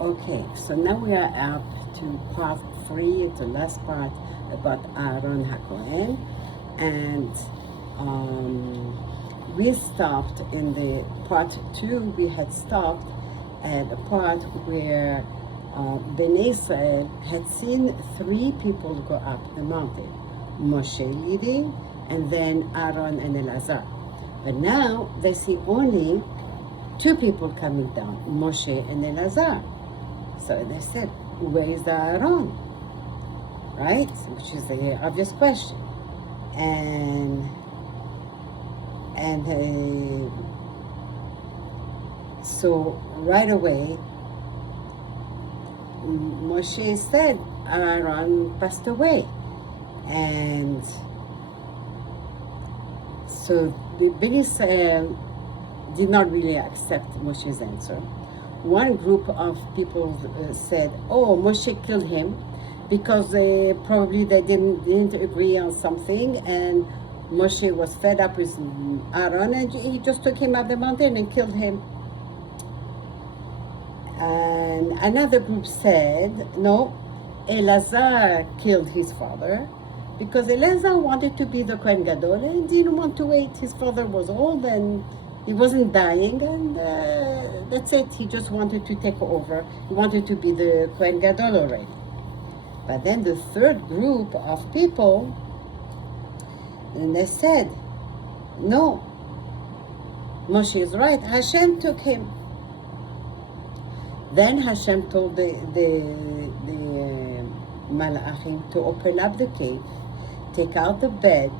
Okay, so now we are up to part 3, the last part about Aharon Hacohen, and we stopped in the part 2. We had stopped at the part where Bnei Israel had seen 3 people go up the mountain, Moshe leading, and then Aaron and Elazar. But now they see only 2 people coming down, Moshe and Elazar. So they said, where is the Aharon? Right? Which is the obvious question. And so right away, Moshe said Aharon passed away. And so the Bnei Israel did not really accept Moshe's answer. One group of people said, "Oh, Moshe killed him because they didn't agree on something, and Moshe was fed up with Aaron, and he just took him up the mountain and killed him." And another group said, "No, Elazar killed his father because Elazar wanted to be the Kohen Gadol and didn't want to wait. His father was old and he wasn't dying, and that's it. He just wanted to take over. He wanted to be the Kohen Gadol already." But then the third group of people, and they said, "No, Moshe is right. Hashem took him." Then Hashem told the Malachim to open up the cave, take out the bed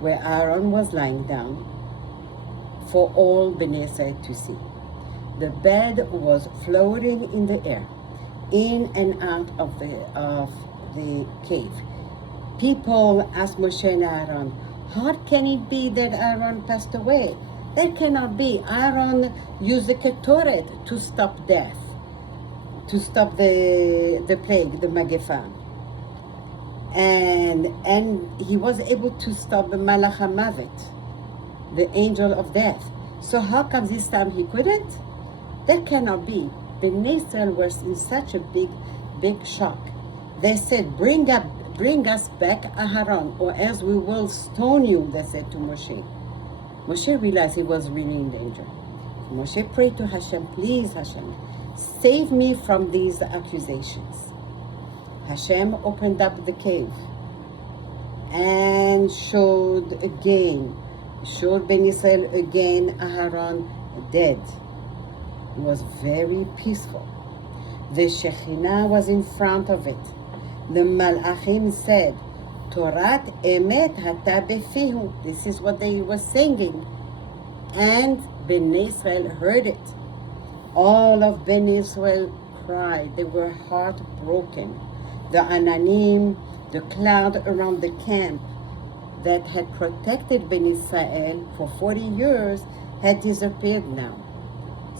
where Aaron was lying down, for all Bnei Israel to see. The bed was floating in the air, in and out of the cave. People asked Moshe and Aaron, "How can it be that Aaron passed away? That cannot be. Aaron used the ketoret to stop death, to stop the plague, the Magefa. And he was able to stop the Malach HaMavet, the angel of death. So how come this time he couldn't? That cannot be." Bnei Israel was in such a big shock. They said, bring us back Aharon, or else we will stone you," they said to Moshe. Moshe realized he was really in danger. Moshe prayed to Hashem, "Please, Hashem, save me from these accusations." Hashem opened up the cave and showed Bnei Israel again Aharon dead. It was very peaceful. The Shekhinah was in front of it. The Malachim said, "Torat emet hata befihu." This is what they were singing. And Bnei Israel heard it. All of Bnei Israel cried. They were heartbroken. The Ananim, the cloud around the camp that had protected Bnei Israel for 40 years had disappeared now.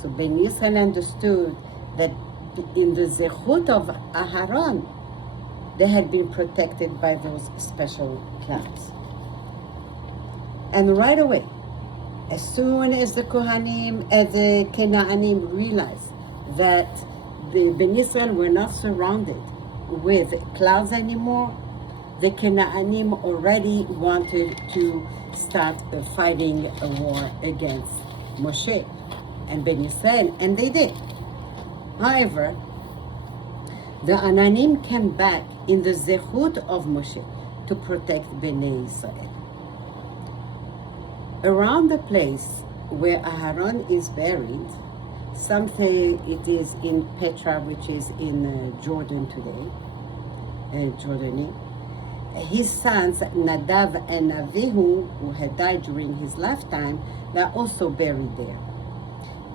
So Bnei Israel understood that in the zechut of Aharon, they had been protected by those special clouds. And right away, as soon as the Kohanim and the Kenaanim realized that the Bnei Israel were not surrounded with clouds anymore, the Kenaanim already wanted to start fighting a war against Moshe and Bnei Israel, and they did. However, the Ananim came back in the zechut of Moshe to protect Bnei Israel. Around the place where Aharon is buried, some say it is in Petra, which is in Jordan today, Jordani. His sons Nadav and Avihu, who had died during his lifetime, they are also buried there.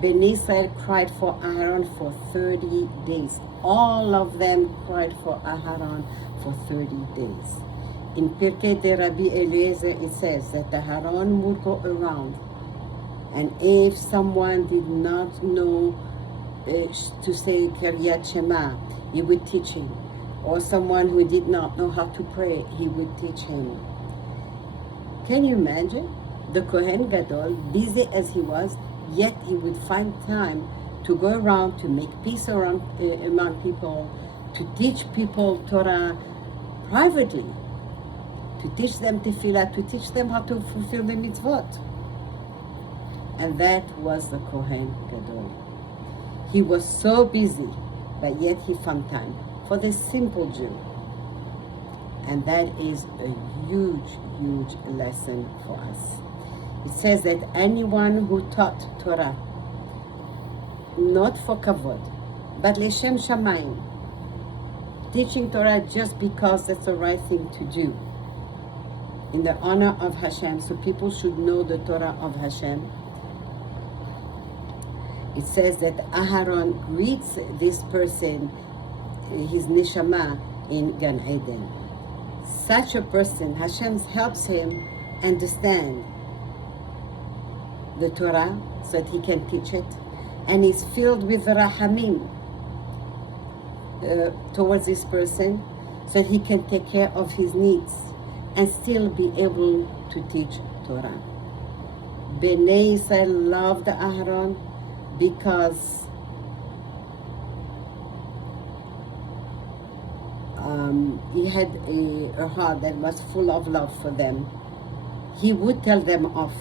Bnei Israel cried for Aharon for 30 days. All of them cried for Aharon for 30 days. In Pirkei de Rabbi Eliezer, it says that Aharon would go around, and if someone did not know to say Kiryat Shema, he would teach him. Or someone who did not know how to pray, he would teach him. Can you imagine? The Kohen Gadol, busy as he was, yet he would find time to go around to make peace around among people, to teach people Torah privately, to teach them tefillah, to teach them how to fulfill the mitzvot. And that was the Kohen Gadol. He was so busy, but yet he found time for the simple Jew. And that is a huge, huge lesson for us. It says that anyone who taught Torah, not for kavod, but leshem shamayim, teaching Torah just because that's the right thing to do, in the honor of Hashem, so people should know the Torah of Hashem. It says that Aharon greets this person, his neshama, in Gan Eden. Such a person, Hashem helps him understand the Torah so that he can teach it, and is filled with rahamim towards this person so that he can take care of his needs and still be able to teach Torah. Bnei Yisrael loved Aharon because he had a heart that was full of love for them. He would tell them off,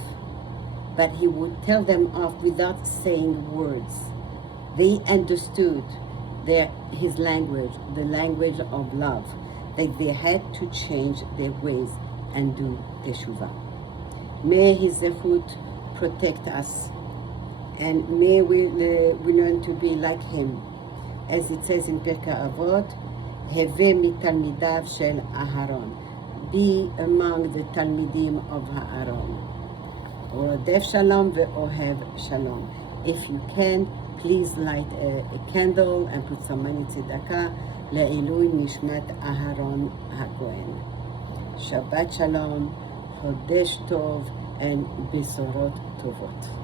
but he would tell them off without saying words. They understood his language, the language of love, that they had to change their ways and do teshuvah. May his zechut protect us, and may we learn to be like him. As it says in Pirkei Avot, Heve mitalmidav shel Aharon. Be among the talmidim of Aharon. Rodef shalom ve'ohev shalom. If you can, please light a candle and put some money tzedakah le'ilui nishmat Aharon Hacohen. Shabbat shalom, Chodesh tov, and besorot tovot.